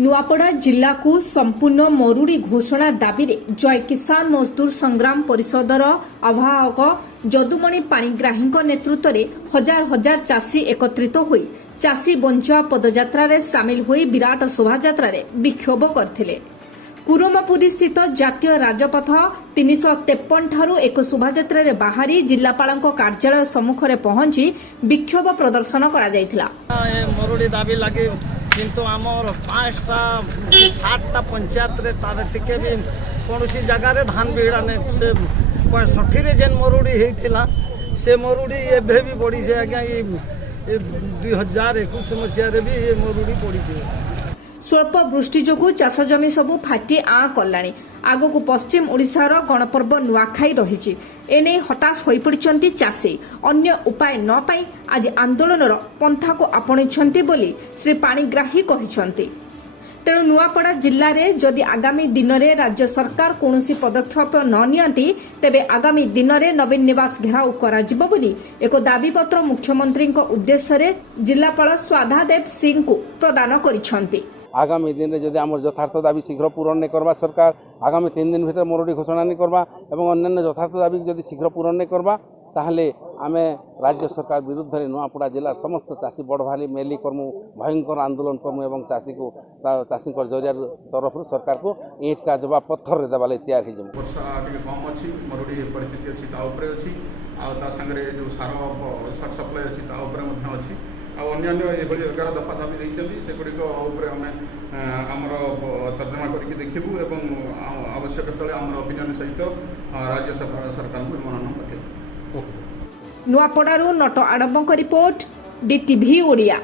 नुआपड़ा जिला को संपूर्ण मरुड़ी घोषणा दाबी रे जय किसान मजदूर संग्राम परिषदर आवाहक जदुमणि पाणिग्राही नेतृत्व में हजार हजार चाषी एकत्रित होई चाषी बंचुआ पदयात्रा रे सामिल होई विराट शोभायात्रा रे विक्षोभ करथिले। कुरुमपुरी स्थित जातीय राजपथ 353 ठारू एक शोभायात्रा रे बाहरी जिलापालक कार्यालय सम्मुख रे पहुंची विक्षोभ प्रदर्शन करा जायथिला। मरुड़ी दाबी लगे किंतु आमर 5टा 7टा पंचायत रे तार टिके भी कौन जगार धान बिड़ा ने से 65 रे जेन मरुड़ी हेतिला से मरुड़ी एबे भी बढ़ी से आज्ञा 2021 मसीह रे भी ये मरुड़ी बढ़ी से। स्वल्प वृष्टि जोगु चाष जमी सबु फाटी आ कलाणी आगकू पश्चिम ओडिशार गणपर्व नुआखाई रही एने हताश हो पड़ती चाषी अन्य उपाय न पाई आज आंदोलनर पंथा को आपणिछंती बोली श्री पाणिग्राही कहिसंती। तेणु नुआपड़ा जिल्ला रे जदि आगामी दिन में राज्य सरकार कौनसी पदक्षेप न नियंती तेबे आगामी दिन में नवीन निवास घेराव कराजिबो बोली एक दाबीपत्र मुख्यमंत्री उद्देश्य रे जिलापाल स्वाधादेव सिंह को प्रदान करिसंती। आगामी दिन में जदि आम यथार्थ दाबी शीघ्र पूरण नहीं करवा सरकार आगामी 3 दिन भीतर मरुड़ी घोषणा नहीं करवा एवं अन्य यथार्थ दाबी जदि शीघ्र पूरण नहीं करवा ताहले आमे राज्य सरकार विरुद्ध रे नुआपड़ा जिलार समस्त चाषी बड़भाली मेली करमु भयंकर आंदोलन करमु एवं चाषी को चाषी जरिया तरफ सरकार को ईंट का जवाब पत्थर रे देवाले तैयार हो जाए। वर्षा टिके कम अछि मरुड़ी परिस्थिति अछि ता ऊपर अछि आ ता संगे जो सार शॉर्ट सप्लाई अछि ता ऊपर मध्ये अछि आ अन्य एभली 11 दफा दाबी दैछन्ती से गुडी को ऊपर हमें हमर तर्जमा करके देखिबू एवं आवश्यक स्थले हमर ओपिनियन सहित राज्य सरकार को मनन पठेबू। नुआपड़ारू नट आडम्बक रिपोर्ट डीटीवी ओडिया।